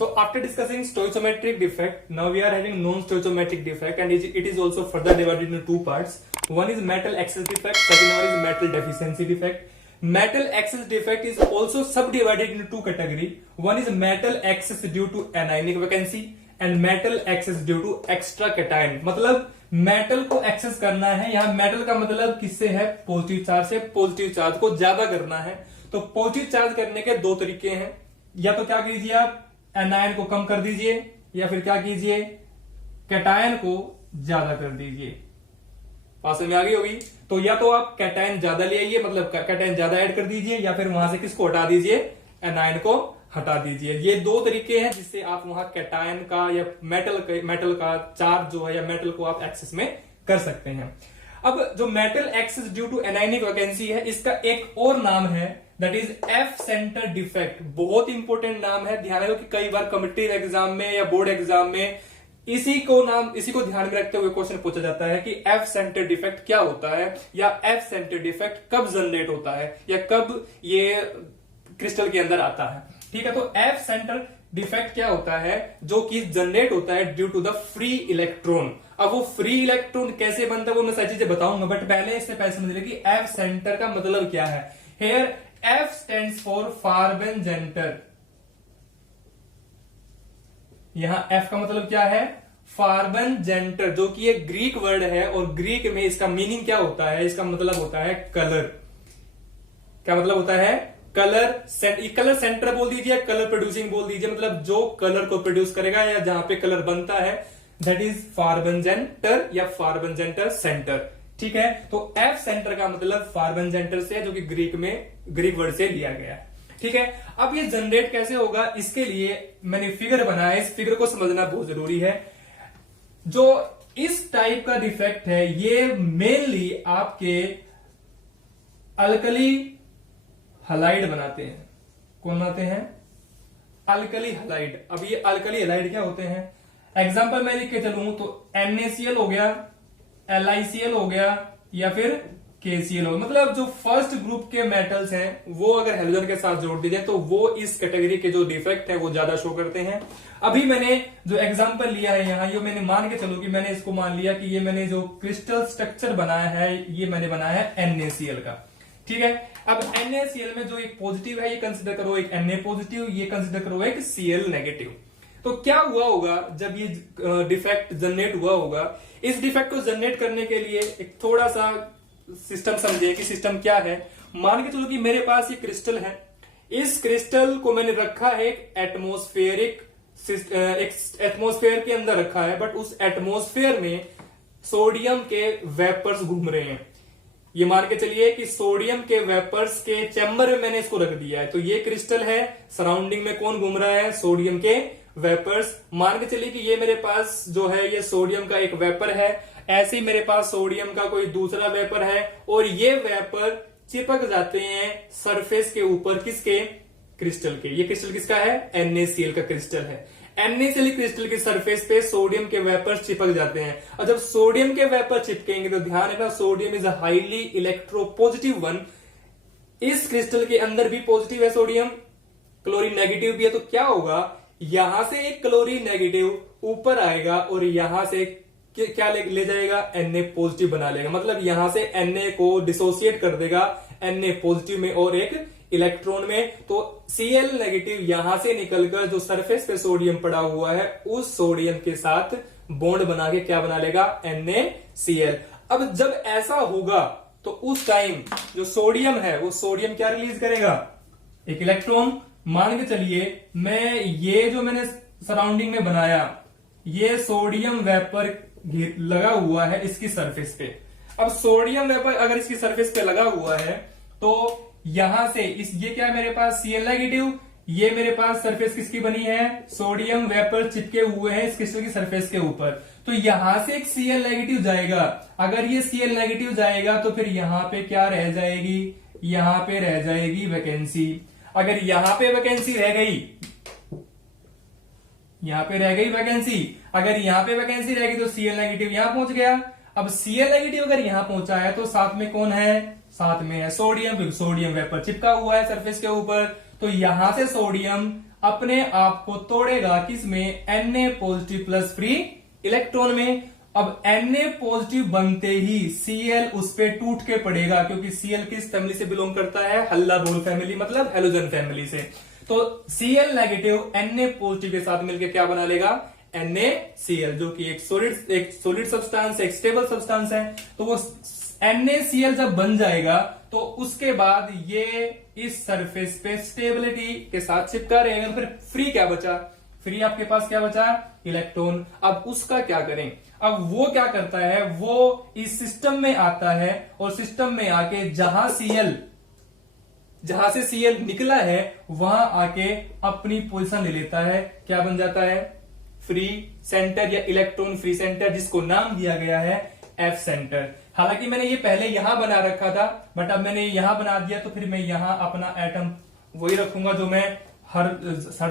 So after discussing stoichiometric defect, now we are having non-stoichiometric defect, and it is also further divided into two parts. One is metal excess defect, second one is metal deficiency defect. Metal excess defect is also subdivided into two categories. One is metal excess due to anionic vacancy and metal excess due to extra cation. मतलब metal को access करना है, यहाँ metal का मतलब किससे है, positive charge से। पॉजिटिव चार्ज को ज्यादा करना है, तो पॉजिटिव चार्ज करने के दो तरीके हैं। या तो क्या कीजिए आप, एनायन को कम कर दीजिए, या फिर क्या कीजिए, कैटायन को ज्यादा कर दीजिए। बात समझ में आ गई होगी। तो या तो आप कैटायन ज्यादा ले आइए, मतलब कैटायन ज्यादा ऐड कर दीजिए, या फिर वहां से किसको हटा दीजिए, एनायन को हटा दीजिए। ये दो तरीके हैं जिससे आप वहां कैटायन का या मेटल का चार्ज जो है या मेटल को आप एक्सेस में कर सकते हैं। अब जो metal excess due to anionic vacancy है, इसका एक और नाम है, that is F centre defect. बहुत इंपॉर्टेंट नाम है, ध्यान रखो कि कई बार कॉम्पिटिटिव एग्जाम में या बोर्ड एग्जाम में इसी को ध्यान में रखते हुए क्वेश्चन पूछा जाता है कि एफ सेंटर डिफेक्ट क्या होता है, या एफ सेंटर डिफेक्ट कब जनरेट होता है, या कब ये क्रिस्टल के अंदर आता है। ठीक है, तो एफ सेंटर डिफेक्ट क्या होता है, जो कि जनरेट होता है due to the free electron. अब वो फ्री इलेक्ट्रॉन कैसे बनता है वो मैं सारी चीजें बताऊंगा, बट पहले इससे पहले समझ लीजिए कि एफ सेंटर का मतलब क्या है। हेयर एफ स्टैंड्स फॉर फार्बेनजेंटर। यहां एफ का मतलब क्या है, फार्बेनजेंटर, जो कि एक ग्रीक वर्ड है, और ग्रीक में इसका मीनिंग क्या होता है, इसका मतलब होता है कलर। क्या मतलब होता है, कलर सेंटर बोल दीजिए, कलर प्रोड्यूसिंग बोल दीजिए, मतलब जो कलर को प्रोड्यूस करेगा या जहां पे कलर बनता है, दैट इज फार्बेनजेंटर या फार्बेनजेंटर सेंटर। ठीक है, तो एफ सेंटर का मतलब फार्बेनजेंटर से है, जो कि ग्रीक वर्ड से लिया गया है। ठीक है, अब ये जनरेट कैसे होगा, इसके लिए मैंने फिगर बनाया। इस फिगर को समझना बहुत जरूरी है। जो इस टाइप का डिफेक्ट है, ये मेनली आपके अल्कली हलाइड बनाते हैं। कौन बनाते हैं, अल्कली हलाइड। अब ये अल्कली हलाइड क्या होते हैं, एग्जांपल मैं लिख के चलूं तो NaCl हो गया, LiCl हो गया, या फिर KCl हो। मतलब जो फर्स्ट ग्रुप के मेटल्स हैं वो अगर हेलोजन के साथ जोड़ दिए जाए तो वो इस कैटेगरी के जो डिफेक्ट है वो ज्यादा शो करते हैं। अभी मैंने जो एग्जांपल लिया है यहाँ, ये मैंने मान के चलो कि मैंने इसको मान लिया कि ये मैंने जो क्रिस्टल स्ट्रक्चर बनाया है, ये मैंने बनाया है NaCl का। ठीक है, अब NaCl में जो एक पॉजिटिव है ये कंसिडर करो एक Na पॉजिटिव, ये कंसिडर करो एक Cl नेगेटिव। तो क्या हुआ होगा जब ये डिफेक्ट जनरेट हुआ होगा, इस डिफेक्ट को जनरेट करने के लिए एक थोड़ा सा सिस्टम समझिए कि सिस्टम क्या है। मान के चलो कि मेरे पास ये क्रिस्टल है, इस क्रिस्टल को मैंने रखा है एक एटमॉस्फेयर के अंदर रखा है, बट उस एटमॉस्फेयर में सोडियम के वेपर्स घूम रहे हैं। ये मान के चलिए कि सोडियम के वेपर्स के चैम्बर में मैंने इसको रख दिया है। तो ये क्रिस्टल है, सराउंडिंग में कौन घूम रहा है, सोडियम के वेपर्स। मान के चलिए कि ये मेरे पास जो है ये सोडियम का एक वेपर है, ऐसे ही मेरे पास सोडियम का कोई दूसरा वेपर है, और ये वेपर चिपक जाते हैं सरफेस के ऊपर, किसके, क्रिस्टल के। ये क्रिस्टल किसका है, NaCl का क्रिस्टल है। NaCl क्रिस्टल के सरफेस पे सोडियम के वेपर चिपक जाते हैं, और जब सोडियम के वेपर चिपकेंगे तो ध्यान रखना sodium is a highly electropositive one. इस क्रिस्टल के अंदर भी पॉजिटिव है सोडियम, क्लोरीन नेगेटिव भी है। तो क्या होगा, यहां से एक क्लोरीन नेगेटिव ऊपर आएगा और यहां से क्या ले जाएगा, Na पॉजिटिव बना लेगा। मतलब यहां से Na को डिसोसिएट कर देगा Na पॉजिटिव में और एक इलेक्ट्रॉन में। तो Cl नेगेटिव यहां से निकलकर जो सरफेस पे सोडियम पड़ा हुआ है उस सोडियम के साथ बॉन्ड बना के क्या बना लेगा, NaCl। अब जब ऐसा होगा तो उस टाइम जो सोडियम है वो सोडियम क्या रिलीज करेगा, एक इलेक्ट्रॉन। मान के चलिए मैं ये जो मैंने सराउंडिंग में बनाया, ये सोडियम वेपर लगा हुआ है इसकी सरफेस पे। अब सोडियम वेपर अगर इसकी सरफेस पे लगा हुआ है तो यहां से ये क्या है मेरे पास, Cl नेगेटिव, ये मेरे पास सरफेस किसकी बनी है, सोडियम वेपर चिपके हुए हैं इस क्रिस्टल की सरफेस के ऊपर। तो यहां से एक Cl नेगेटिव जाएगा। अगर ये Cl नेगेटिव जाएगा तो फिर यहां पे क्या रह जाएगी, यहां पे रह जाएगी वैकेंसी। अगर यहां पे वैकेंसी रह गई, यहां पे रह गई वैकेंसी, अगर यहां पे वैकेंसी रहेगी तो Cl नेगेटिव यहां पहुंच गया। अब Cl नेगेटिव अगर यहां पहुंचा है तो साथ में कौन है, साथ में है सोडियम, क्योंकि सोडियम वेपर चिपका हुआ है सरफेस के ऊपर। तो यहां से सोडियम अपने आप को तोड़ेगा किसमें, Na positive plus free electron में। अब Na पॉजिटिव बनते ही Cl उस पे टूट के पड़ेगा, क्योंकि Cl किस फैमिली से बिलोंग करता है, हल्लाबोर फैमिली, मतलब हेलोजन फैमिली से। तो Cl नेगेटिव Na पॉजिटिव के साथ मिलकर क्या बना लेगा, NaCl, जो कि एक सॉलिड सब्सटेंस, एक स्टेबल सब्सटेंस है। तो वो NaCl जब बन जाएगा तो उसके बाद ये इस सरफेस पे स्टेबिलिटी के साथ चिपका रहेगा। फिर फ्री क्या बचा, फ्री आपके पास क्या बचा, इलेक्ट्रॉन। अब उसका क्या करें, अब वो क्या करता है, वो इस सिस्टम में आता है और सिस्टम में आके जहां से Cl निकला है वहां आके अपनी पोजीशन ले लेता है। क्या बन जाता है, फ्री सेंटर या इलेक्ट्रॉन फ्री सेंटर, जिसको नाम दिया गया है F सेंटर। हालांकि मैंने ये पहले यहां बना रखा था, बट अब मैंने यहां बना दिया तो फिर मैं यहां अपना एटम वही रखूंगा जो मैं हर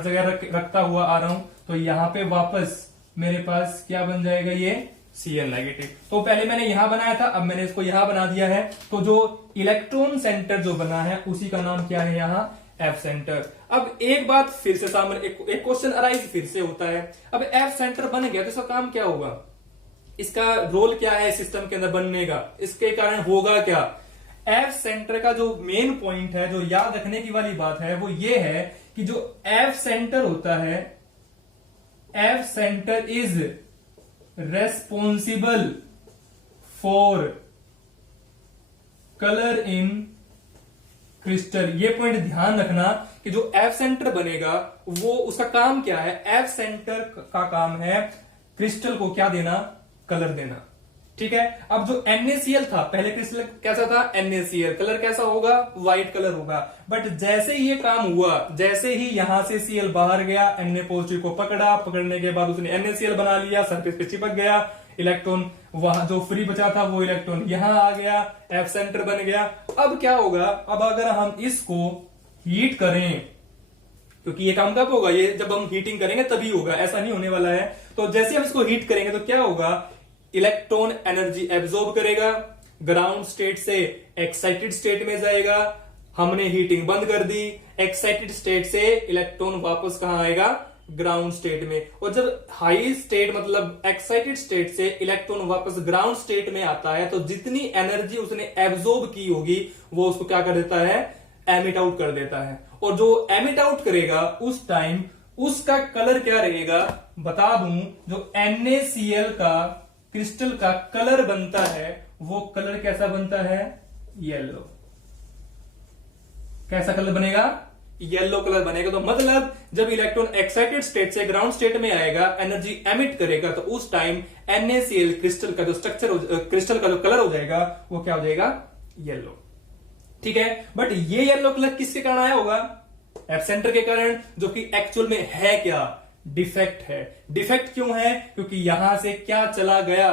जगह रखता हुआ आ रहा हूं। तो यहां पे वापस मेरे पास क्या बन जाएगा, ये Cl नेगेटिव। तो पहले मैंने यहां बनाया था, अब मैंने इसको यहां बना दिया है। तो जो इलेक्ट्रॉन सेंटर जो बना है उसी का नाम क्या है, यहां F सेंटर। अब एक बात फिर से सामने, एक क्वेश्चन अराइज फिर से होता है। अब F सेंटर बन गया तो इसका काम क्या होगा, इसका रोल क्या है सिस्टम के अंदर बनने का, इसके कारण होगा क्या। F सेंटर का जो मेन पॉइंट है, जो याद रखने की वाली बात है, वो ये है कि जो F सेंटर होता है, F centre is responsible for colour in crystal. ये पॉइंट ध्यान रखना कि जो F सेंटर बनेगा वो उसका काम क्या है, F सेंटर का काम है क्रिस्टल को क्या देना, कलर देना। ठीक है। अब जो NaCl था, पहले क्रिस्टल कैसा था, NaCl, कलर कैसा होगा, व्हाइट कलर होगा। बट जैसे ही ये काम हुआ, जैसे ही यहां से Cl बाहर गया, Na पॉजिटिव को पकड़ा, पकड़ने के बाद उसने NaCl बना लिया, सरफेस पे चिपक गया, इलेक्ट्रॉन वहां जो फ्री बचा था वो इलेक्ट्रॉन यहां आ गया, F सेंटर बन गया। अब क्या होगा, अब अगर हम इसको हीट करें, क्योंकि ये काम कब होगा, ये जब हम हीटिंग करेंगे तभी होगा, ऐसा नहीं होने वाला है। तो जैसे हम इसको हीट करेंगे तो क्या होगा, इलेक्ट्रॉन एनर्जी एब्जॉर्ब करेगा, ग्राउंड स्टेट से एक्साइटेड स्टेट में जाएगा। हमने हीटिंग बंद कर दी, एक्साइटेड स्टेट से इलेक्ट्रॉन वापस कहां आएगा, ग्राउंड स्टेट में। और जब हाई स्टेट मतलब एक्साइटेड स्टेट से इलेक्ट्रॉन वापस ग्राउंड स्टेट में आता है, तो जितनी एनर्जी उसने एब्जॉर्ब की होगी वो उसको क्या कर देता है, एमिट आउट कर देता है। और जो एमिट आउट करेगा उस टाइम उसका कलर क्या रहेगा, बता दूं, जो NaCl का क्रिस्टल का कलर बनता है वो कलर कैसा बनता है, येलो। कैसा कलर बनेगा, येलो कलर बनेगा। तो मतलब जब इलेक्ट्रॉन एक्साइटेड स्टेट से ग्राउंड स्टेट में आएगा, एनर्जी एमिट करेगा, तो उस टाइम NaCl क्रिस्टल का जो स्ट्रक्चर, क्रिस्टल का जो कलर हो जाएगा वो क्या हो जाएगा, येलो। ठीक है। बट ये येलो कलर किसके कारण आया होगा, F सेंटर के कारण, जो कि एक्चुअल में है क्या, डिफेक्ट है। डिफेक्ट क्यों है, क्योंकि यहां से क्या चला गया,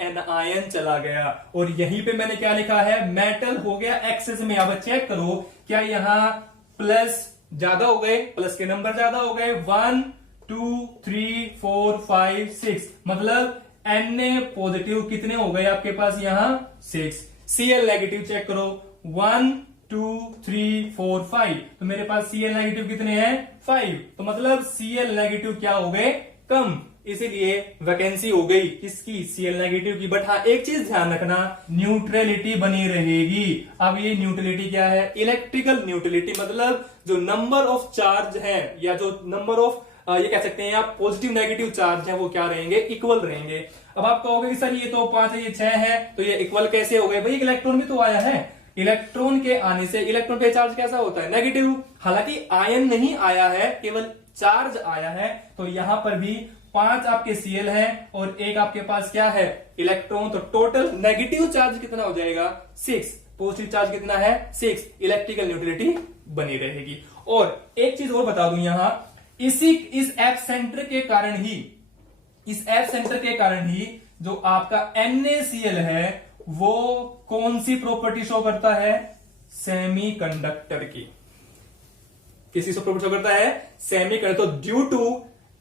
एनायन चला गया। और यहीं पे मैंने क्या लिखा है, मेटल हो गया एक्सेस में। अब चेक करो, क्या यहां प्लस ज्यादा हो गए, प्लस के नंबर ज्यादा हो गए, 1 2 3 4 5 6, मतलब Na पॉजिटिव कितने हो गए आपके पास, यहां 6। Cl नेगेटिव चेक करो, 1 2 3 4 5, तो मेरे पास Cl नेगेटिव कितने हैं, 5। तो मतलब Cl नेगेटिव क्या हो गए, कम, इसीलिए वैकेंसी हो गई किसकी, Cl नेगेटिव की। बट हाँ, एक चीज ध्यान रखना, न्यूट्रलिटी बनी रहेगी। अब ये न्यूट्रलिटी क्या है, इलेक्ट्रिकल न्यूट्रलिटी, मतलब जो नंबर ऑफ चार्ज है या जो नंबर ऑफ ये कह सकते हैं आप पॉजिटिव नेगेटिव चार्ज है, वो क्या रहेंगे, इक्वल रहेंगे। अब आप कहोगे कि सर ये तो 5 है, ये 6 है, तो ये इक्वल कैसे हो गए, भाई इलेक्ट्रॉन भी तो आया है। इलेक्ट्रॉन के आने से इलेक्ट्रॉन पे चार्ज कैसा होता है, नेगेटिव। हालांकि आयन नहीं आया है, केवल चार्ज आया है। तो यहां पर भी 5 आपके Cl है और एक आपके पास क्या है, इलेक्ट्रॉन। तो टोटल नेगेटिव चार्ज कितना हो जाएगा, 6। पॉजिटिव चार्ज कितना है, 6। इलेक्ट्रिकल न्यूट्रलिटी बनी रहेगी। और एक चीज और बता दूं, यहां इस F सेंटर के कारण ही, इस F सेंटर के कारण ही जो आपका NaCl है वो कौन सी प्रॉपर्टी शो करता है, सेमीकंडक्टर की। किसी से प्रॉपर्टी शो करता है, सेमीकंडक्टर। तो due to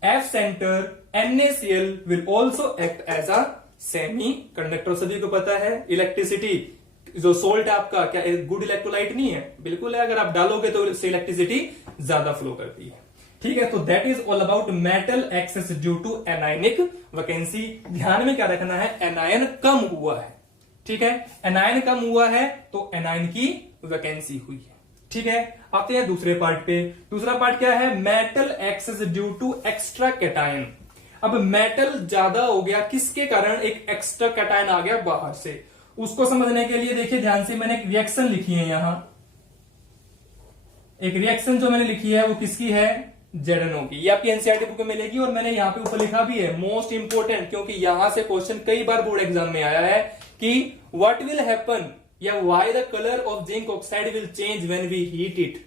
F centre NaCl will also act as a semiconductor. सभी को पता है इलेक्ट्रिसिटी, जो सोल्ट आपका क्या गुड इलेक्ट्रोलाइट नहीं है, बिल्कुल है। अगर आप डालोगे तो इससे इलेक्ट्रिसिटी ज्यादा फ्लो करती है। ठीक है, तो that is all about metal excess due to anionic vacancy. ध्यान में क्या रखना है, एनायन कम हुआ है। ठीक है, एनायन कम हुआ है तो एनायन की वैकेंसी हुई है। ठीक है, आते हैं दूसरे पार्ट पे। दूसरा पार्ट क्या है, metal excess due to extra cation. अब मेटल ज्यादा हो गया, किसके कारण, एक एक्स्ट्रा कैटायन आ गया बाहर से। उसको समझने के लिए देखिए ध्यान से, मैंने एक रिएक्शन लिखी है यहां। एक रिएक्शन जो मैंने लिखी है वो किसकी है, ZNO की। ये आपकी एनसीईआरटी बुक में मिलेगी और मैंने यहां पे ऊपर लिखा भी है, मोस्ट इंपोर्टेंट, क्योंकि यहां से क्वेश्चन कई बार बोर्ड एग्जाम में आया है कि व्हाट विल हैपन या why the colour of zinc oxide will change when we heat it.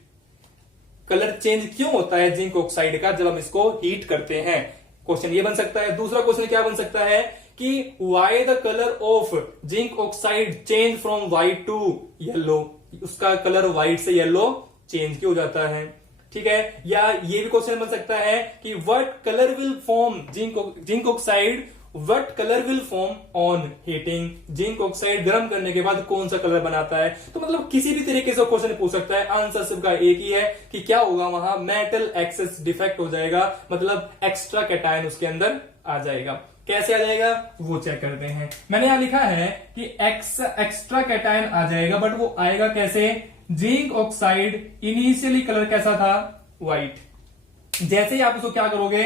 Colour change क्यों होता है जिंक ऑक्साइड का जब हम इसको हीट करते हैं, क्वेश्चन ये बन सकता है। दूसरा क्वेश्चन क्या बन सकता है कि why the colour of zinc oxide change from white to yellow, उसका कलर व्हाइट से येलो चेंज क्यों हो जाता है। ठीक है, या ये भी क्वेश्चन बन सकता है कि what colour will form zinc oxide, what colour will form on heating. Zinc oxide गर्म करने के बाद कौन सा कलर बनाता है। तो मतलब किसी भी तरीके से क्वेश्चन पूछ सकता है। आंसर सबका एक ही है कि क्या होगा, वहां मेटल एक्सेस डिफेक्ट हो जाएगा, मतलब एक्स्ट्रा कैटायन उसके अंदर आ जाएगा। कैसे आ जाएगा वो चेक करते हैं। मैंने यहां लिखा है कि एक्स्ट्रा कैटायन आ जाएगा, बट वो आएगा कैसे, जिंक ऑक्साइड इनिशियली कलर कैसा था, व्हाइट। जैसे ही आप उसको क्या करोगे,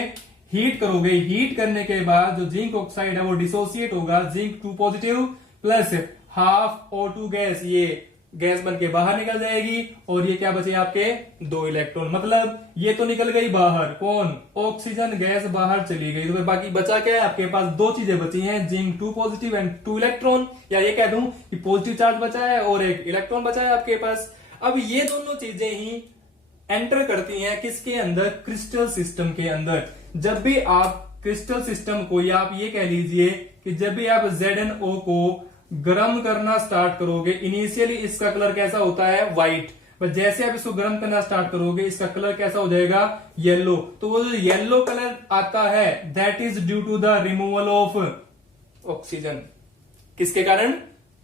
हीट करोगे, हीट करने के बाद जो जिंक ऑक्साइड है वो डिसोसिएट होगा, zinc 2 positive plus half O2 gas, ये गैस बन के बाहर निकल जाएगी और ये क्या बचे आपके 2 इलेक्ट्रॉन। मतलब ये तो निकल गई बाहर, कौन, ऑक्सीजन गैस बाहर चली गई, तो फिर बाकी बचा क्या है आपके पास, 2 चीजें बची हैं, जिंक 2 पॉजिटिव एंड 2 इलेक्ट्रॉन, या ये कह दूं कि पॉजिटिव चार्ज बचा है और एक इलेक्ट्रॉन बचा है आपके पास। अब ये दोनों चीजें ही एंटर करती हैं किसके अंदर, क्रिस्टल सिस्टम के अंदर। जब भी आप क्रिस्टल सिस्टम को, या आप ये कह लीजिए कि जब भी आप ZNO को गर्म करना स्टार्ट करोगे, इनिशियली इसका कलर कैसा होता है, व्हाइट, पर जैसे आप इसको गर्म करना स्टार्ट करोगे इसका कलर कैसा हो जाएगा, येलो। तो वो जो येलो कलर आता है that is due to the removal of oxygen. किसके कारण,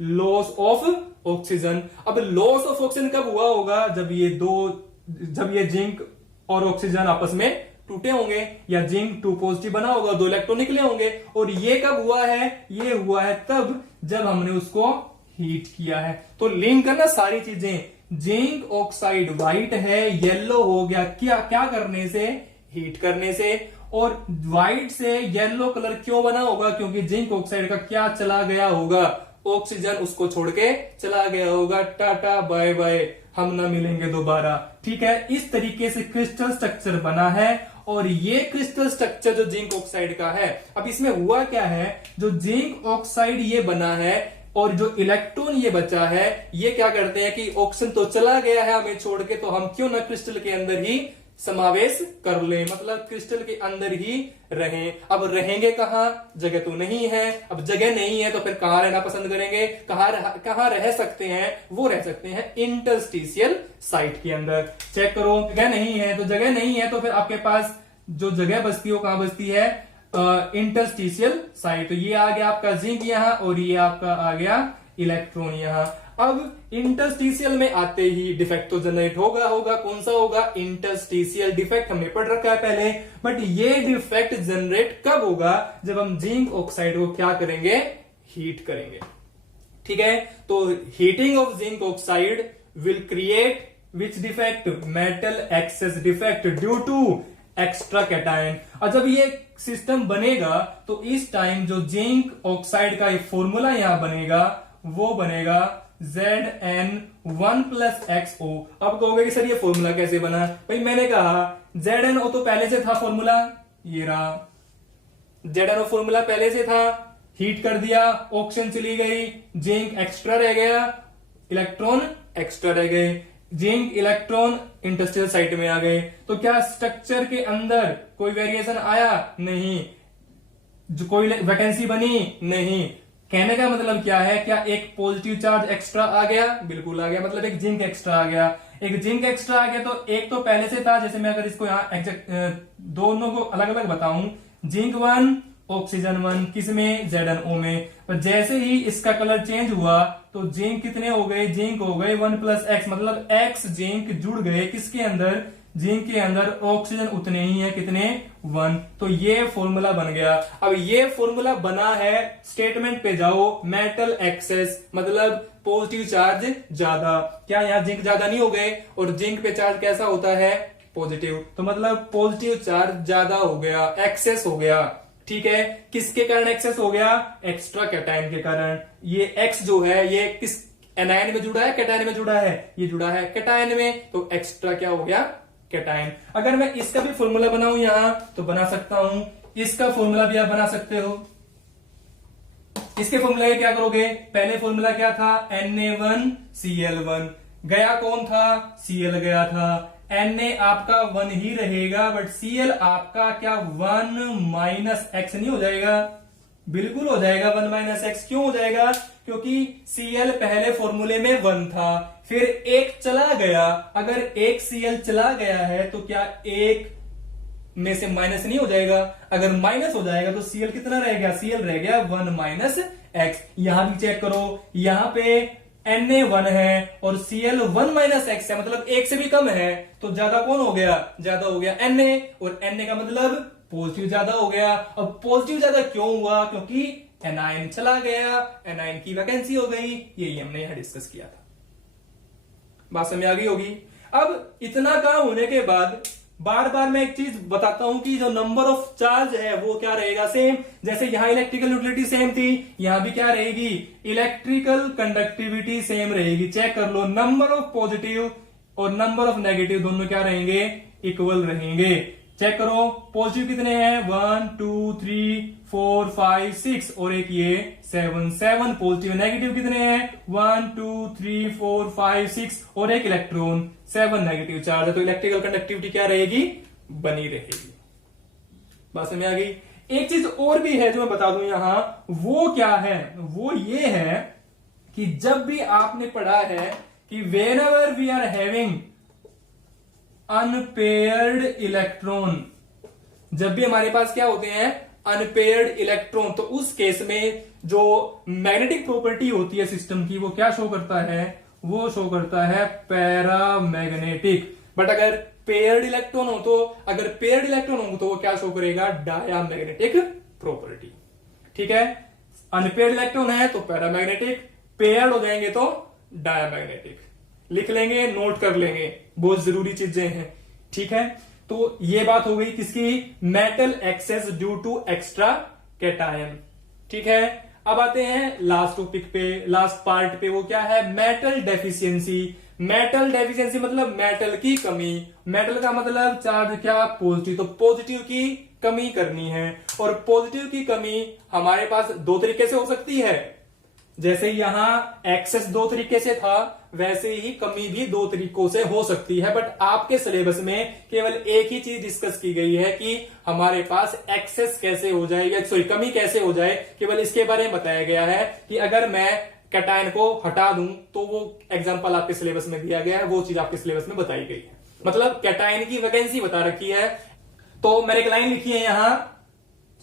लॉस ऑफ ऑक्सीजन। अब लॉस ऑफ ऑक्सीजन कब हुआ होगा, जब ये जिंक और ऑक्सीजन आपस में टूटे होंगे, या जिंक 2 पॉजिटिव बना होगा, 2 इलेक्ट्रॉन निकले होंगे। और ये कब हुआ है, ये हुआ है तब जब हमने उसको हीट किया है। तो लिंक करना सारी चीजें, जिंक ऑक्साइड व्हाइट है, येलो हो गया क्या करने से, हीट करने से। और व्हाइट से येलो कलर क्यों बना होगा, क्योंकि जिंक ऑक्साइड का क्या चला गया होगा, ऑक्सीजन उसको छोड़ के चला गया होगा, टाटा बाय बाय, हम ना मिलेंगे दोबारा। ठीक है, इस तरीके से क्रिस्टल स्ट्रक्चर बना है। और ये क्रिस्टल स्ट्रक्चर जो जिंक ऑक्साइड का है, अब इसमें हुआ क्या है, जो जिंक ऑक्साइड ये बना है और जो इलेक्ट्रॉन ये बचा है, ये क्या करते हैं कि ऑक्सीजन तो चला गया है हमें छोड़ के, तो हम क्यों ना क्रिस्टल के अंदर ही समावेश कर ले, मतलब क्रिस्टल के अंदर ही रहें। अब रहेंगे कहां, जगह तो नहीं है। अब जगह नहीं है तो फिर कहां रहना पसंद करेंगे, कहां रह सकते हैं, वो रह सकते हैं इंटरस्टिशियल साइट के अंदर। चेक करो, जगह नहीं है तो जगह नहीं है तो फिर आपके पास जो जगह बचती है वो कहां बचती है, इंटरस्टिशियल साइट। तो ये आ गया आपका जिंक यहां और ये आपका आ गया इलेक्ट्रॉन यहां। अब इंटरस्टिशियल में आते ही डिफेक्ट तो जनरेट होगा, कौन सा होगा, इंटरस्टिशियल डिफेक्ट हमने पढ़ रखा है पहले। बट ये डिफेक्ट जनरेट कब होगा, जब हम जिंक ऑक्साइड को क्या करेंगे, हीट करेंगे। ठीक है, तो heating of zinc oxide will create which defect, metal excess defect due to extra cation. और जब ये सिस्टम बनेगा तो इस टाइम जो जिंक ऑक्साइड का फॉर्मूला यहां बनेगा वो बनेगा Zn1 + XO। अब कहोगे कि सर ये फॉर्मूला कैसे बना, भाई मैंने कहा ZnO तो पहले से था फॉर्मूला, ये रहा ZnO फॉर्मूला पहले से था, हीट कर दिया, ऑक्सीजन चली गई, जिंक एक्स्ट्रा रह गया, इलेक्ट्रॉन एक्स्ट्रा रह गए, जिंक इलेक्ट्रॉन इंटरस्टिशियल साइट में आ गए। तो क्या स्ट्रक्चर के अंदर कोई वेरिएशन आया, नहीं। जो कोई वैकेंसी बनी, नहीं। कहने का मतलब क्या है, क्या एक पॉजिटिव चार्ज एक्स्ट्रा आ गया, बिल्कुल आ गया, मतलब एक जिंक एक्स्ट्रा आ गया। एक जिंक एक्स्ट्रा आ गया तो एक तो पहले से था, जैसे मैं अगर इसको यहाँ एग्जैक्ट दोनों को अलग अलग बताऊं, जिंक 1 ऑक्सीजन 1 किसमें, ZnO में। पर जैसे ही इसका कलर चेंज हुआ तो जिंक कितने हो गए, जिंक हो गए 1 + X, मतलब X जिंक जुड़ गए किसके अंदर, जिंक के अंदर ऑक्सीजन उतने ही है, कितने 1। तो ये फॉर्मूला बन गया। अब ये फॉर्मूला बना है, स्टेटमेंट पे जाओ, मेटल एक्सेस मतलब पॉजिटिव चार्ज ज्यादा। क्या यहाँ जिंक ज्यादा नहीं हो गए, और जिंक पे चार्ज कैसा होता है, पॉजिटिव, तो मतलब पॉजिटिव चार्ज ज्यादा हो गया, एक्सेस हो गया। ठीक है, किसके कारण एक्सेस हो गया, एक्स्ट्रा कैटायन के कारण। ये एक्स जो है ये किस एनायन में जुड़ा है, कैटायन में जुड़ा है, ये जुड़ा है कैटायन में, तो एक्स्ट्रा क्या हो गया, कैटायन। अगर मैं इसका भी फॉर्मूला बनाऊं यहां तो बना सकता हूं, इसका फॉर्मूला भी आप बना सकते हो। इसके फॉर्मूला क्या करोगे, पहले फॉर्मूला क्या था, Na1Cl1, गया कौन था, Cl गया था। Na आपका 1 ही रहेगा, बट Cl आपका क्या 1 - x नहीं हो जाएगा, बिल्कुल हो जाएगा 1 - x। क्यों हो जाएगा, क्योंकि Cl पहले फॉर्मूले में 1 था, फिर एक चला गया। अगर एक Cl चला गया है तो क्या एक में से माइनस नहीं हो जाएगा, अगर माइनस हो जाएगा तो Cl कितना रह गया, Cl रह गया 1 - x। यहां भी चेक करो, यहां पे Na 1 है और Cl 1 - x है, मतलब एक से भी कम है, तो ज्यादा कौन हो गया, ज्यादा हो गया Na, और Na का मतलब पॉजिटिव ज्यादा हो गया। अब पॉजिटिव ज्यादा क्यों हुआ, क्योंकि एनायन चला गया, एनायन की वैकेंसी हो गई, यही हमने यहां डिस्कस किया था। बात समझ आ गई होगी। अब इतना काम होने के बाद बार बार मैं एक चीज बताता हूं कि जो नंबर ऑफ चार्ज है वो क्या रहेगा, सेम। जैसे यहां इलेक्ट्रिकल न्यूट्रलिटी सेम थी, यहां भी क्या रहेगी, इलेक्ट्रिकल कंडक्टिविटी सेम रहेगी। चेक कर लो, नंबर ऑफ पॉजिटिव और नंबर ऑफ नेगेटिव दोनों क्या रहेंगे, इक्वल रहेंगे। चेक करो, पॉजिटिव कितने हैं, 1 2 3 4 5 6, और एक ये 7 पॉजिटिव। नेगेटिव कितने हैं, 1 2 3 4 5 6, और एक इलेक्ट्रॉन 7 नेगेटिव चार्ज है। तो इलेक्ट्रिकल कंडक्टिविटी क्या रहेगी, बनी रहेगी। बात समझ आ गई। एक चीज और भी है जो मैं बता दूं यहां, वो क्या है, वो ये है कि जब भी आपने पढ़ा है कि whenever we are having unpaired electron, जब भी हमारे पास क्या होते हैं, अनपेयर्ड इलेक्ट्रॉन, तो उस केस में जो मैग्नेटिक प्रॉपर्टी होती है सिस्टम की, वो क्या शो करता है, वो शो करता है पैरामैग्नेटिक। बट अगर पेयर्ड इलेक्ट्रॉन हो तो, अगर पेयर्ड इलेक्ट्रॉन हो तो वो क्या शो करेगा, डायामैग्नेटिक प्रॉपर्टी। ठीक है, अनपेयर्ड इलेक्ट्रॉन है तो पैरामैग्नेटिक, पेयर्ड हो जाएंगे तो डायामैग्नेटिक। लिख लेंगे, नोट कर लेंगे, बहुत जरूरी चीजें हैं। ठीक है, तो ये बात हो गई किसकी, metal excess due to extra cation. ठीक है, अब आते हैं लास्ट टॉपिक पे, लास्ट पार्ट पे, वो क्या है, मेटल डेफिशिएंसी। मेटल डेफिशिएंसी मतलब मेटल की कमी। मेटल का मतलब चार्ज क्या, पॉजिटिव, तो पॉजिटिव की कमी करनी है। और पॉजिटिव की कमी हमारे पास दो तरीके से हो सकती है, जैसे यहां एक्सेस दो तरीके से था, वैसे ही कमी भी दो तरीकों से हो सकती है। बट आपके सिलेबस में केवल एक ही चीज डिस्कस की गई है कि हमारे पास एक्सेस कैसे हो जाए, या सॉरी कमी कैसे हो जाए, केवल इसके बारे में बताया गया है कि अगर मैं कैटायन को हटा दूं तो वो एग्जांपल आपके सिलेबस में दिया गया है, वो चीज आपके सिलेबस में बताई गई है। मतलब कैटायन की वैकेंसी बता रखी है। तो मैंने एक लाइन लिखी है यहां,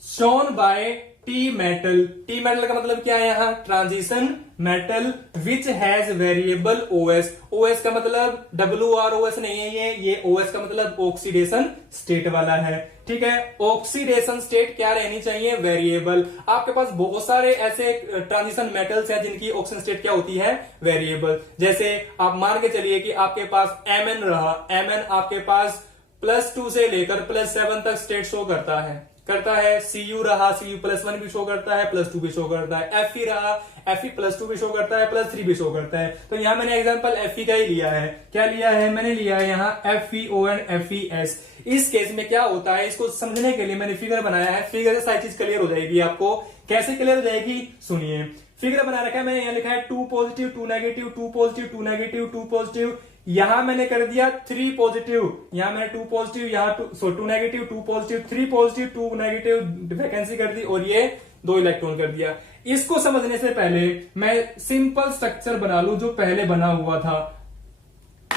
shown by T metal. T metal का मतलब क्या है, यहां transition metal which has variable OS. OS का मतलब WROS नहीं है, ये ओएस का मतलब ऑक्सीडेशन स्टेट वाला है। ठीक है, ऑक्सीडेशन स्टेट क्या रहनी चाहिए, वेरिएबल। आपके पास बहुत सारे ऐसे ट्रांजिशन मेटल्स हैं जिनकी ऑक्सीडेशन स्टेट क्या होती है, वेरिएबल। जैसे आप मान के चलिए कि आपके पास Mn रहा, Mn आपके पास +2 से लेकर +7 तक स्टेट शो करता है। Cu रहा, Cu+1 भी शो करता है, +2 भी शो करता है। Fe रहा, Fe +2 भी शो करता है, +3 भी शो करता है। तो यहां मैंने एग्जांपल Fe का ही लिया है। क्या लिया है, मैंने लिया है यहां FeO and FeS। इस केस में क्या होता है, इसको समझने के लिए मैंने फिगर बनाया है। फिगर से सारी चीज क्लियर हो जाएगी आपको। कैसे क्लियर हो जाएगी, सुनिए। फिगर बना रखा है मैंने, यहां लिखा है 2 positive 2 negative, 2 positive 2 negative, 2 positive. यहां मैंने कर दिया 3 पॉजिटिव, यहां मैंने 2 पॉजिटिव, यहां 2 negative, 2 positive, 3 positive 2 negative vacancy कर दी, और ये 2 इलेक्ट्रॉन कर दिया। इसको समझने से पहले मैं सिंपल स्ट्रक्चर बना लूं जो पहले बना हुआ था।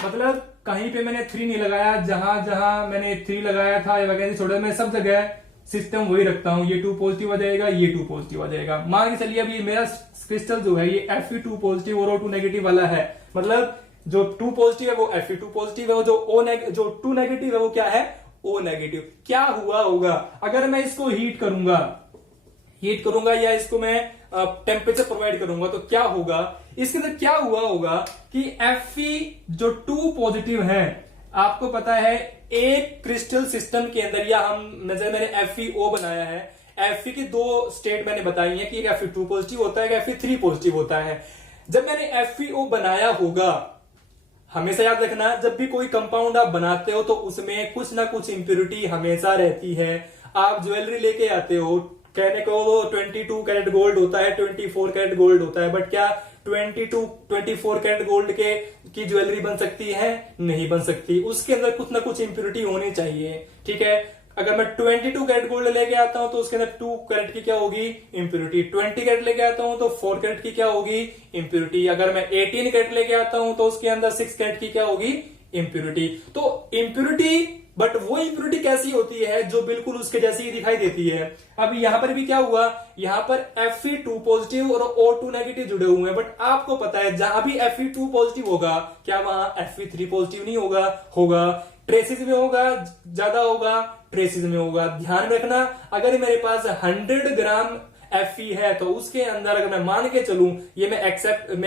मतलब कहीं पे मैंने 3 नहीं लगाया, जहां जहां मैंने 3 लगाया था या वैकेंसी छोड़ा, मैं सब जगह सिस्टम वही रखता हूं। ये 2 पॉजिटिव आ जाएगा, ये 2 पॉजिटिव आ जाएगा। मान के चलिए अभी मेरा क्रिस्टल जो है ये Fe2 पॉजिटिव और O2 नेगेटिव वाला है। मतलब जो 2 पॉजिटिव है वो Fe2 पॉजिटिव है, और जो 2 नेगेटिव है वो क्या है, O नेगेटिव। क्या हुआ होगा अगर मैं इसको हीट करूंगा या इसको मैं टेम्परेचर प्रोवाइड करूंगा, तो क्या होगा, इसके अंदर क्या हुआ होगा कि Fe जो 2 पॉजिटिव है, आपको पता है एक क्रिस्टल सिस्टम के अंदर, या जैसे मैंने FeO बनाया है, Fe की 2 स्टेट मैंने बताई है कि एक Fe2 पॉजिटिव होता है, एक Fe3 पॉजिटिव होता है। जब मैंने FeO बनाया होगा, हमेशा याद रखना, जब भी कोई कंपाउंड आप बनाते हो तो उसमें कुछ ना कुछ इंप्योरिटी हमेशा रहती है। आप ज्वेलरी लेके आते हो, कहने को 22 कैरेट गोल्ड होता है, 24 कैरेट गोल्ड होता है, बट क्या 24 कैरेट गोल्ड की ज्वेलरी बन सकती है? नहीं बन सकती। उसके अंदर कुछ ना कुछ इंप्योरिटी होनी चाहिए, ठीक है। अगर मैं 22 कैरेट गोल्ड लेके आता हूं तो उसके अंदर 2 कैरेट की क्या होगी, इंप्योरिटी। 20 कैरेट लेके आता हूं तो 4 कैरेट की क्या होगी, इंप्योरिटी। अगर मैं 18 कैरेट लेके आता हूं तो उसके अंदर 6 कैरेट की क्या होगी, इंप्योरिटी। तो इंप्योरिटी, बट वो इंप्योरिटी कैसी होती है, जो बिल्कुल उसके जैसी ही दिखाई देती है। अब यहां पर भी क्या हुआ, यहां पर Fe2 पॉजिटिव और O2 नेगेटिव जुड़े हुए हैं, बट आपको पता है जहां भी Fe2 पॉजिटिव होगा, क्या वहां Fe3 पॉजिटिव नहीं होगा। ट्रेसिस में होगा, ज्यादा होगा, ट्रेसिस में होगा। ध्यान रखना, अगर मेरे पास 100 ग्राम Fe है तो उसके अंदर अगर मैं मान के चलूं, ये मैं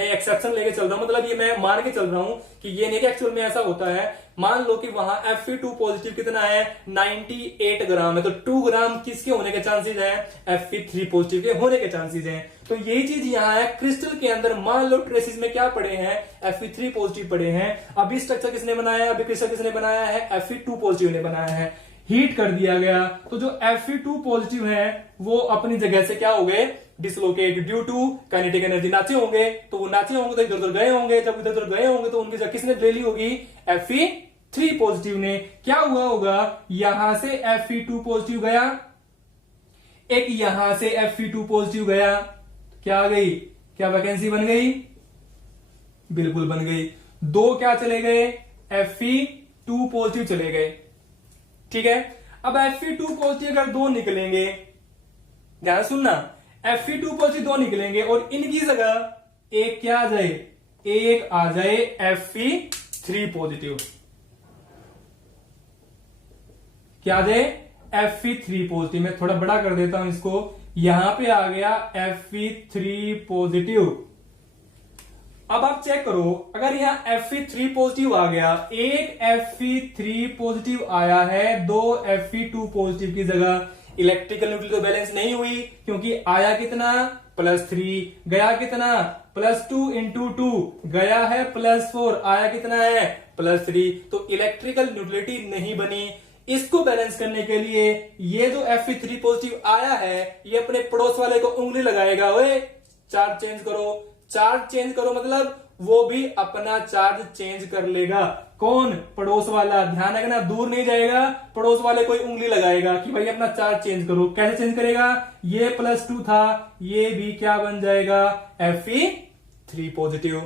एक्सेप्शन लेके चल रहा हूं, मतलब ये मैं मान के चल रहा हूं कि ये नहीं कि एक्चुअल में ऐसा होता है। मान लो कि वहां Fe2 पॉजिटिव कितना है, 98 ग्राम है, तो 2 ग्राम किसके होने के चांसेस हैं, Fe3 पॉजिटिव के होने के चांसेस हैं। तो यही चीज यहां है क्रिस्टल के अंदर। मान लो ट्रेसिस में क्या पड़े हैं, Fe3 पॉजिटिव पड़े हैं। अभी स्ट्रक्चर किसने बनाया है, अभी क्रिस्टल किसने बनाया है, Fe2 पॉजिटिव ने बनाया है। हीट कर दिया गया तो जो Fe2 पॉजिटिव है वो अपनी जगह से क्या हो गए, dislocate, due to kinetic energy. नाचे होंगे तो इधर उधर गए होंगे, जब इधर उधर गए होंगे तो उनकी जगह किसने ले ली होगी, Fe3 पॉजिटिव ने। क्या हुआ होगा, यहां से Fe2 पॉजिटिव गया, एक यहां से Fe2 पॉजिटिव गया, क्या आ गई, क्या वैकेंसी बन गई, बिल्कुल बन गई। 2 क्या चले गए, Fe2 पॉजिटिव चले गए, ठीक है। अब Fe2 पॉजिटिव अगर 2 निकलेंगे, ध्यान सुनना, Fe2 पॉजिटिव 2 निकलेंगे और इनकी जगह एक क्या आ जाए, एक आ जाए Fe3 पॉजिटिव। क्या आ जाए, Fe3 पॉजिटिव। मैं थोड़ा बड़ा कर देता हूं इसको, यहां पे आ गया Fe3 पॉजिटिव। अब आप चेक करो, अगर यहां Fe3 पॉजिटिव आ गया, एक Fe3 पॉजिटिव आया है 2 Fe2 पॉजिटिव की जगह, इलेक्ट्रिकल न्यूट्रल तो बैलेंस नहीं हुई, क्योंकि आया कितना, +3, गया कितना, +2 इंटू 2, गया है +4, आया कितना है, +3। तो इलेक्ट्रिकल न्यूट्रलिटी नहीं बनी। इसको बैलेंस करने के लिए ये जो Fe3 पॉजिटिव आया है, ये अपने पड़ोस वाले को उंगली लगाएगा, ओए चार्ज चेंज करो, चार्ज चेंज करो, मतलब वो भी अपना चार्ज चेंज कर लेगा। कौन, पड़ोस वाला। ध्यान रखना, दूर नहीं जाएगा, पड़ोस वाले कोई उंगली लगाएगा कि भाई अपना चार्ज चेंज करो। कैसे चेंज करेगा, ये +2 था, ये भी क्या बन जाएगा, Fe3 पॉजिटिव।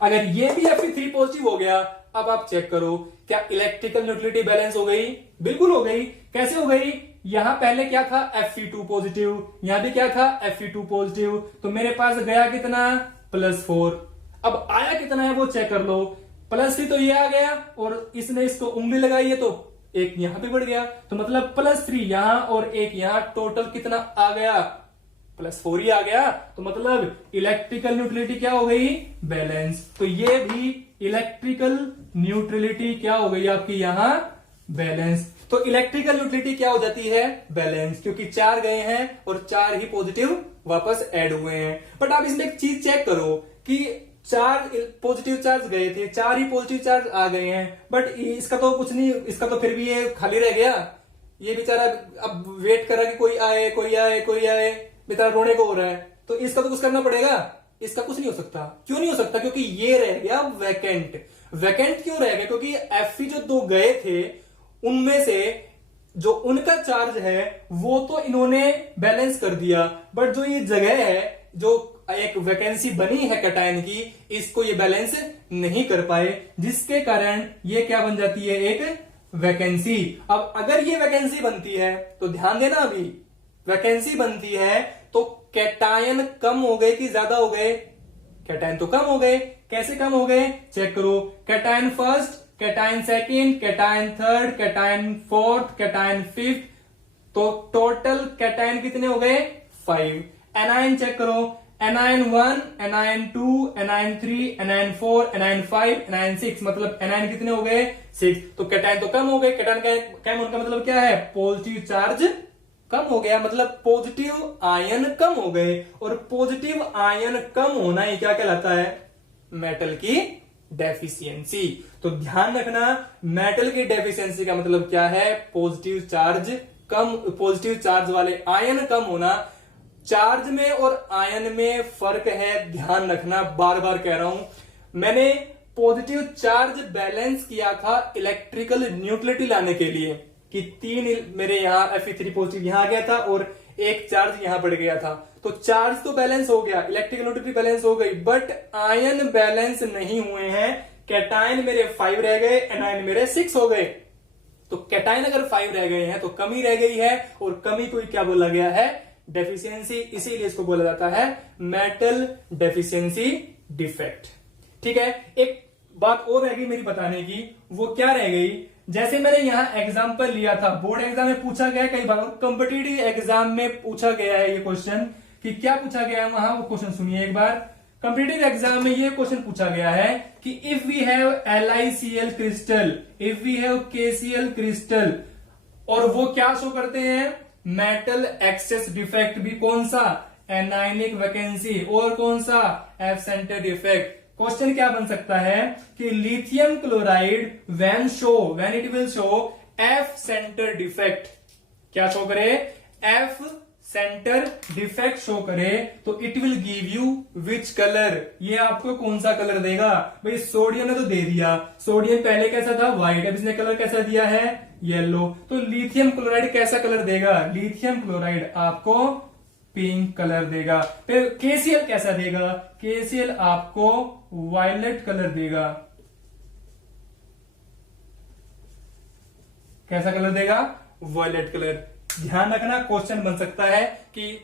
अगर ये भी Fe3 पॉजिटिव हो गया, अब आप चेक करो, क्या इलेक्ट्रिकल न्यूट्रलिटी बैलेंस हो गई, बिल्कुल हो गई। कैसे हो गई, यहां पहले क्या था, Fe2 पॉजिटिव, यहां भी क्या था, Fe2 पॉजिटिव, तो मेरे पास गया कितना, +4। अब आया कितना है वो चेक कर लो, +3 तो ये आ गया और इसने इसको उंगली लगाई है तो एक यहां पे बढ़ गया, तो मतलब +3 यहां और एक यहां, टोटल कितना आ गया, +4 ही आ गया। तो मतलब इलेक्ट्रिकल न्यूट्रलिटी क्या हो गई, बैलेंस। तो ये भी इलेक्ट्रिकल न्यूट्रलिटी क्या हो गई आपकी यहां, बैलेंस। तो इलेक्ट्रिकल न्यूट्रलिटी क्या हो जाती है, बैलेंस, क्योंकि 4 गए हैं और 4 ही पॉजिटिव वापस ऐड हुए हैं। बट आप इसमें एक चीज चेक करो कि 4 पॉजिटिव चार्ज गए थे, 4 ही पॉजिटिव चार्ज आ गए हैं, बट इसका तो कुछ नहीं, इसका तो फिर भी ये खाली रह गया। ये बेचारा अब वेट कर रहा है कि कोई आए कोई आए कोई आए, बेचारा रोने को हो रहा है, तो इसका तो कुछ करना पड़ेगा। इसका कुछ नहीं हो सकता। क्यों नहीं हो सकता, क्योंकि ये रह गया वैकेंट। वैकेंट क्यों रह गया, क्योंकि Fe जो 2 गए थे उनमें से जो उनका चार्ज है वो तो इन्होंने बैलेंस कर दिया, बट जो ये जगह है, जो एक वैकेंसी बनी है कैटायन की, इसको ये बैलेंस नहीं कर पाए, जिसके कारण ये क्या बन जाती है, एक वैकेंसी। अब अगर ये वैकेंसी बनती है तो ध्यान देना, अभी वैकेंसी बनती है तो कैटायन कम हो गए कि ज्यादा हो गए, कैटायन तो कम हो गए। कैसे कम हो गए चेक करो, cation first, cation second, cation third, cation fourth, cation fifth, तो टोटल कैटायन कितने हो गए 5। एनायन चेक करो, anion 1, anion 2, anion 3, anion 4, anion 5, anion 6, मतलब एनायन कितने हो गए 6। तो कैटायन तो कम हो गए। कैटायन कम होने का मतलब क्या है, पॉजिटिव चार्ज कम हो गया, मतलब पॉजिटिव आयन कम हो गए। और पॉजिटिव आयन कम होना ही क्या कहलाता है, मेटल की डेफिशिएंसी। तो ध्यान रखना, मेटल की डेफिशिएंसी का मतलब क्या है, पॉजिटिव चार्ज कम, पॉजिटिव चार्ज वाले आयन कम होना। चार्ज में और आयन में फर्क है, ध्यान रखना, बार बार कह रहा हूं। मैंने पॉजिटिव चार्ज बैलेंस किया था इलेक्ट्रिकल न्यूट्रलिटी लाने के लिए, कि 3 मेरे यहां Fe3 पॉजिटिव यहां आ गया था और एक चार्ज यहां पड़ गया था। तो चार्ज तो बैलेंस हो गया, इलेक्ट्रिकल न्यूट्रलिटी बैलेंस हो गई, बट आयन बैलेंस नहीं हुए हैं। कैटायन मेरे 5 रह गए, एनायन मेरे 6 हो गए। तो कैटायन अगर 5 रह गए हैं तो कमी रह गई है, और कमी को क्या बोला गया है, डेफिशिएंसी। इसीलिए इसको बोला जाता है मेटल डेफिशिएंसी डिफेक्ट। ठीक है, एक बात और रह गई मेरी बताने की, वो क्या रह गई, जैसे मैंने यहां एग्जांपल लिया था, बोर्ड एग्जाम में पूछा गया कई बार, कॉम्पिटिटिव एग्जाम में पूछा गया है ये क्वेश्चन, कि क्या पूछा गया है वहां, वो क्वेश्चन सुनिए एक बार। कॉम्पिटिटिव एग्जाम में ये क्वेश्चन पूछा गया है कि if we have LiCl crystal, if we have KCl crystal, और वो क्या शो करते हैं, मेटल एक्सेस डिफेक्ट भी, कौन सा, एनायनिक वैकेंसी, और कौन सा, एफ सेंटर डिफेक्ट। क्वेश्चन क्या बन सकता है कि lithium chloride when it will show F centre defect, क्या शो करे, एफ सेंटर डिफेक्ट शो करे, तो it will give you which colour, ये आपको कौन सा कलर देगा। भाई सोडियम ने तो दे दिया, सोडियम पहले कैसा था, व्हाइट, अब इसने कलर कैसा दिया है, येलो। तो लिथियम क्लोराइड कैसा कलर देगा, लिथियम क्लोराइड आपको पिंक कलर देगा। फिर KCl कैसा देगा, KCl आपको वायलेट कलर देगा। कैसा कलर देगा, वायलेट कलर। ध्यान रखना, क्वेश्चन बन सकता है कि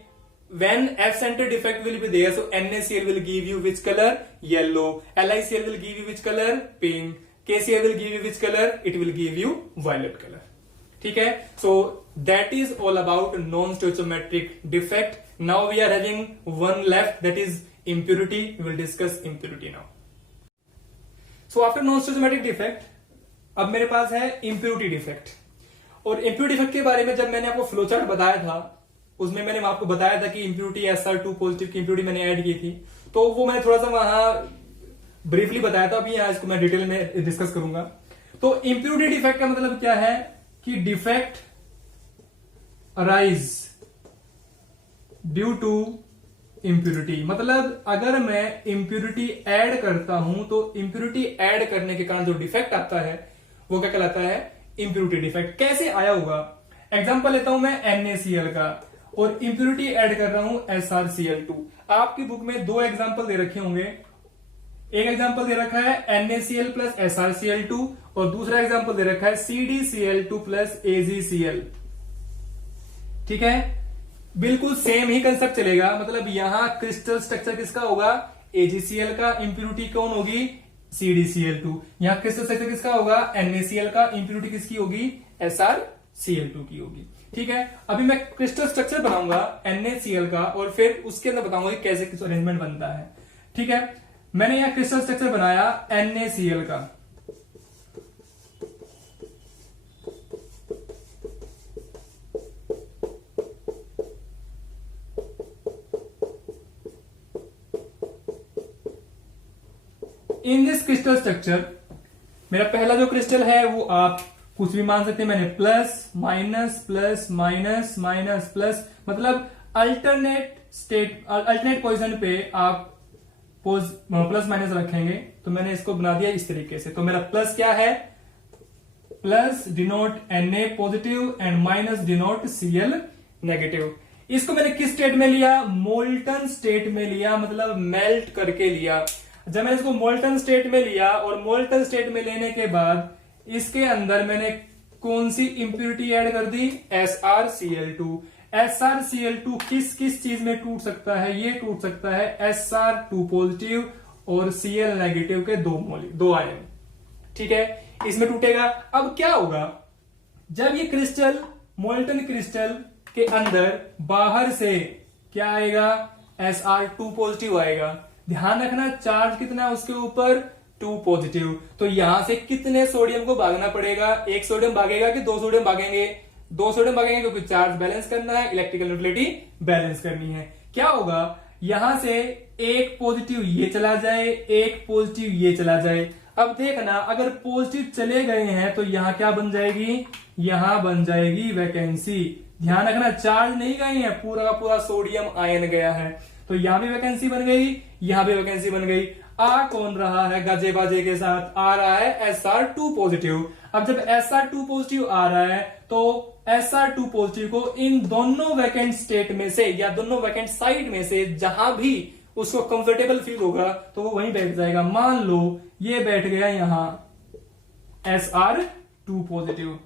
when F center defect will be there, so NaCl will give you which color, yellow, LiCl will give you which color, pink, KCl will give you which color, it will give you violet color. ठीक है, so that is all about non-stoichiometric defect. Now we are having one left, that is impurity. We will discuss impurity now. So after non-stoichiometric defect, अब मेरे पास है impurity defect. और impurity defect के बारे में जब मैंने आपको फ्लो चार्ट बताया था, उसमें मैंने आपको बताया था कि impurity SR2 पॉजिटिव की impurity मैंने ऐड की थी, तो वो मैंने थोड़ा सा वहां ब्रीफली बताया था। अभी यहाँ इसको मैं डिटेल में डिस्कस करूंगा। तो impurity defect का मतलब क्या है कि defect arise due to impurity, मतलब अगर मैं इंप्यूरिटी ऐड करता हूं तो इंप्यूरिटी ऐड करने के कारण जो डिफेक्ट आता है वो क्या कहलाता है, इंप्यूरिटी डिफेक्ट। कैसे आया होगा, एग्जांपल लेता हूं मैं NaCl का, और इंप्यूरिटी ऐड कर रहा हूं SrCl2। आपकी बुक में 2 एग्जांपल दे रखे होंगे, एक एग्जांपल दे रखा है NaCl प्लस SrCl2, और दूसरा एग्जांपल दे रखा है CdCl2 प्लस AgCl। ठीक है, बिल्कुल सेम ही कंसेप्ट चलेगा, मतलब यहां क्रिस्टल स्ट्रक्चर किसका होगा, AgCl का, इंप्यूरिटी कौन होगी, CdCl2। यहां क्रिस्टल स्ट्रक्चर किसका होगा, NaCl का, इंप्यूरिटी किसकी होगी, SrCl2 की होगी। ठीक है, अभी मैं क्रिस्टल स्ट्रक्चर बनाऊंगा NaCl का, और फिर उसके अंदर बताऊंगा कि कैसे किस अरेंजमेंट बनता है। ठीक है, मैंने यहां क्रिस्टल स्ट्रक्चर बनाया NaCl का, इन दिस क्रिस्टल स्ट्रक्चर मेरा पहला जो क्रिस्टल है वो आप कुछ भी मान सकते हैं, मैंने plus minus plus minus minus plus, मतलब अल्टरनेट स्टेट, अल्टरनेट पोजीशन पे आप प्लस माइनस रखेंगे। तो मैंने इसको बना दिया इस तरीके से। तो मेरा प्लस क्या है, plus denote Na positive and minus denote Cl negative. इसको मैंने किस स्टेट में लिया, मोल्टन स्टेट में लिया, मतलब मेल्ट करके लिया। जब मैंने इसको मोल्टन स्टेट में लिया, और मोल्टन स्टेट में लेने के बाद इसके अंदर मैंने कौन सी इंप्यूरिटी ऐड कर दी, SrCl2। SrCl2 किस किस चीज में टूट सकता है? ये टूट सकता है Sr2 पॉजिटिव और Cl नेगेटिव के दो आयन, ठीक है, इसमें टूटेगा। अब क्या होगा, जब ये क्रिस्टल मोल्टन क्रिस्टल के अंदर बाहर से क्या आएगा? Sr2 पॉजिटिव आएगा। ध्यान रखना चार्ज कितना है उसके ऊपर? 2 पॉजिटिव। तो यहां से कितने सोडियम को भागना पड़ेगा? एक सोडियम भागेगा कि 2 सोडियम भागेंगे? 2 सोडियम भागेंगे, क्योंकि चार्ज बैलेंस करना है, इलेक्ट्रिकल न्यूट्रलिटी बैलेंस करनी है। क्या होगा, यहां से एक पॉजिटिव ये चला जाए, एक पॉजिटिव ये चला जाए। अब देखना, अगर पॉजिटिव चले गए हैं तो यहां क्या बन जाएगी? यहां बन जाएगी वैकेंसी। ध्यान रखना, चार्ज नहीं गए हैं, पूरा का पूरा सोडियम आयन गया है, तो यहां भी वैकेंसी बन गई, यहां भी वैकेंसी बन गई। आ कौन रहा है गजे बाजे के साथ? आ रहा है Sr2 पॉजिटिव। अब जब Sr2 पॉजिटिव आ रहा है तो Sr2 पॉजिटिव को इन दोनों वैकेंट स्टेट में से या दोनों वैकेंट साइड में से जहां भी उसको कंफर्टेबल फील होगा तो वो वहीं बैठ जाएगा। मान लो ये बैठ गया यहां Sr2 पॉजिटिव,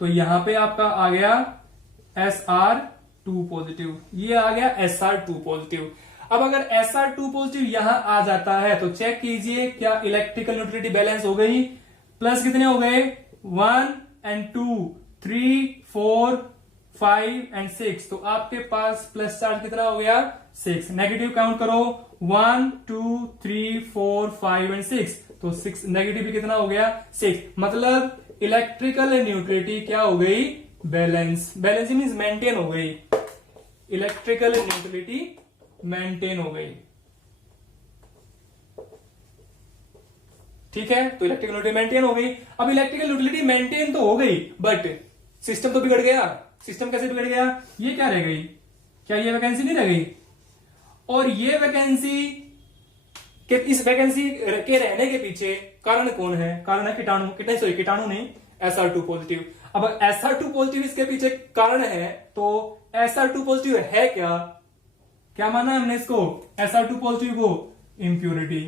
तो यहां पे आपका आ गया Sr2 पॉजिटिव, ये आ गया Sr2 पॉजिटिव। अब अगर Sr2 पॉजिटिव यहां आ जाता है तो चेक कीजिए क्या इलेक्ट्रिकल न्यूट्रलिटी बैलेंस हो गई? प्लस कितने हो गए? 1 and 2, 3, 4, 5 and 6। तो आपके पास प्लस चार्ज कितना हो गया? 6। नेगेटिव काउंट करो, 1, 2, 3, 4, 5 and 6। तो 6 नेगेटिव भी कितना हो गया? 6। मतलब इलेक्ट्रिकल न्यूट्रलिटी क्या हो गई? बैलेंस। बैलेंस मीन्स मेंटेन हो गई, इलेक्ट्रिकल न्यूट्रलिटी मेंटेन हो गई, ठीक है। तो इलेक्ट्रिकल न्यूट्रलिटी मेंटेन हो गई। अब इलेक्ट्रिकल न्यूट्रलिटी मेंटेन तो हो गई, बट सिस्टम तो बिगड़ गया। सिस्टम कैसे बिगड़ गया? ये क्या रह गई? क्या ये वैकेंसी नहीं रह गई? और ये वैकेंसी के, इस वैकेंसी के रहने के पीछे कारण कौन है? कारण है कीटाणु, कीटाणु नहीं, Sr2 पॉजिटिव। अब Sr2 पॉजिटिव इसके पीछे कारण है, तो Sr2 पॉजिटिव है क्या? क्या माना है हमने इसको? Sr2 पॉजिटिव को इंप्यूरिटी।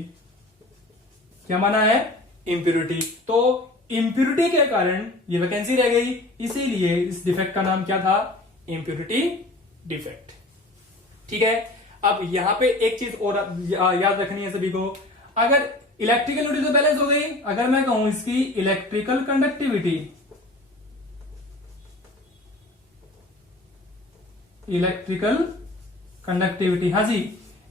क्या माना है? इंप्यूरिटी। तो इंप्यूरिटी के कारण ये वैकेंसी रह गई, इसीलिए इस डिफेक्ट का नाम क्या था? इंप्यूरिटी डिफेक्ट, ठीक है। अब यहां पे एक चीज और याद रखनी है सभी को, अगर इलेक्ट्रिकल न्यूट्रलिटी तो बैलेंस हो गई, अगर मैं कहूं इसकी इलेक्ट्रिकल कंडक्टिविटी, इलेक्ट्रिकल कंडक्टिविटी, हाँ जी,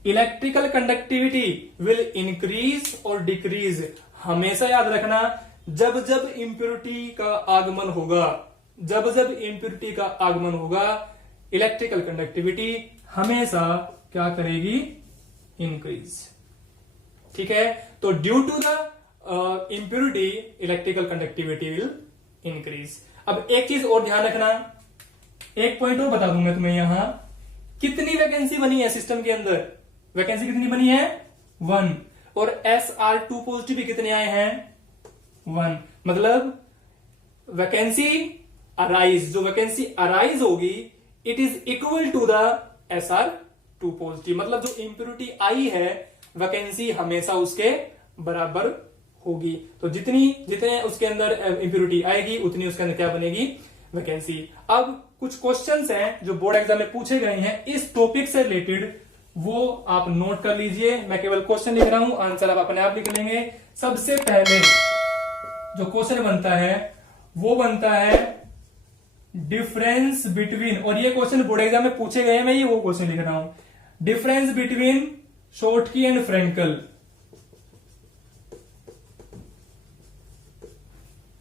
इलेक्ट्रिकल कंडक्टिविटी विल इंक्रीज और डिक्रीज। हमेशा याद रखना, जब जब इंप्योरिटी का आगमन होगा, जब जब इंप्योरिटी का आगमन होगा, इलेक्ट्रिकल कंडक्टिविटी हमेशा क्या करेगी? इंक्रीज, ठीक है। तो due to the impurity electrical conductivity will increase. अब एक चीज और ध्यान रखना, एक पॉइंट और बता दूंगा तुम्हें, यहां कितनी वैकेंसी बनी है सिस्टम के अंदर? वैकेंसी कितनी बनी है? 1। और Sr2 पॉजिटिव भी कितने आए हैं? 1। मतलब वैकेंसी अराइज, जो वैकेंसी अराइज होगी it is equal to the Sr2 positive. मतलब जो इंप्योरिटी आई है वैकेंसी हमेशा उसके बराबर होगी। तो जितने उसके अंदर इंप्योरिटी आएगी उतनी उसके अंदर क्या बनेगी? वैकेंसी। अब कुछ क्वेश्चंस हैं जो बोर्ड एग्जाम में पूछे गए हैं इस टॉपिक से रिलेटेड, वो आप नोट कर लीजिए। मैं केवल क्वेश्चन लिख रहा हूं, आंसर आप अपने आप लिख लेंगे। सबसे पहले जो क्वेश्चन बनता है वो बनता है डिफरेंस बिटवीन, और ये क्वेश्चन बोर्ड एग्जाम में पूछे गए हैं, मैं ये वो क्वेश्चन लिख रहा हूं, difference between Schottky and Frenkel.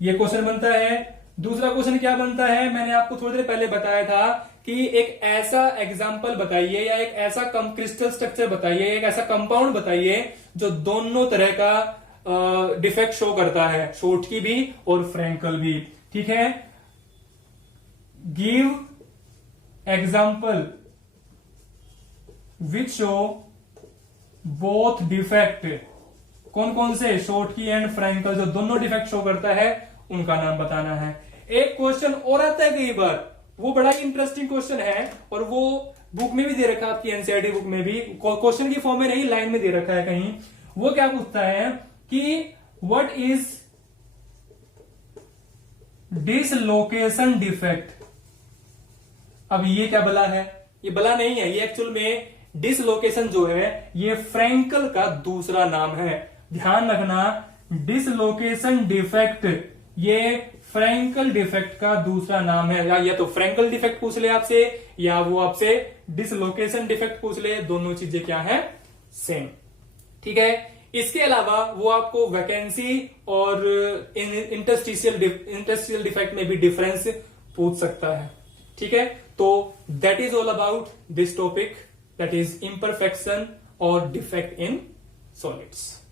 ये क्वेश्चन बनता है। दूसरा क्वेश्चन क्या बनता है? मैंने आपको थोड़ी देर पहले बताया था कि एक ऐसा एग्जाम्पल बताइए या एक ऐसा क्रिस्टल स्ट्रक्चर बताइए, एक ऐसा कंपाउंड बताइए जो दोनों तरह का डिफेक्ट शो करता है, शॉर्टकी भी और फ्रेंकल भी, ठीक है। Give example which show both defect. कौन कौन से? शॉर्टकी एंड फ्रेंकल, जो दोनों डिफेक्ट शो करता है उनका नाम बताना है। एक क्वेश्चन और आता है कई बार, वो बड़ा ही इंटरेस्टिंग क्वेश्चन है और वो बुक में भी दे रखा है, आपकी एनसीईआरटी बुक में भी, क्वेश्चन की फॉर्म में नहीं, लाइन में दे रखा है कहीं। वो क्या पूछता है कि व्हाट इज डिसलोकेशन डिफेक्ट। अब ये क्या बला है? ये बला नहीं है, ये एक्चुअल में डिसलोकेशन जो है ये फ्रैंकल का दूसरा नाम है। ध्यान रखना, डिसलोकेशन डिफेक्ट ये फ्रैंकल डिफेक्ट का दूसरा नाम है। या तो फ्रैंकल डिफेक्ट पूछ ले आपसे, या वो आपसे डिसलोकेशन डिफेक्ट पूछ ले, दोनों चीजें क्या है? सेम। ठीक है। इसके अलावा वो आपको वैकेंसी और इंटरस्टिशियल डिफेक्ट में भी डिफरेंस पूछ सकता है। ठीक है। तो that is all about this topic, that is imperfection और डिफेक्ट इन सॉलिड्स।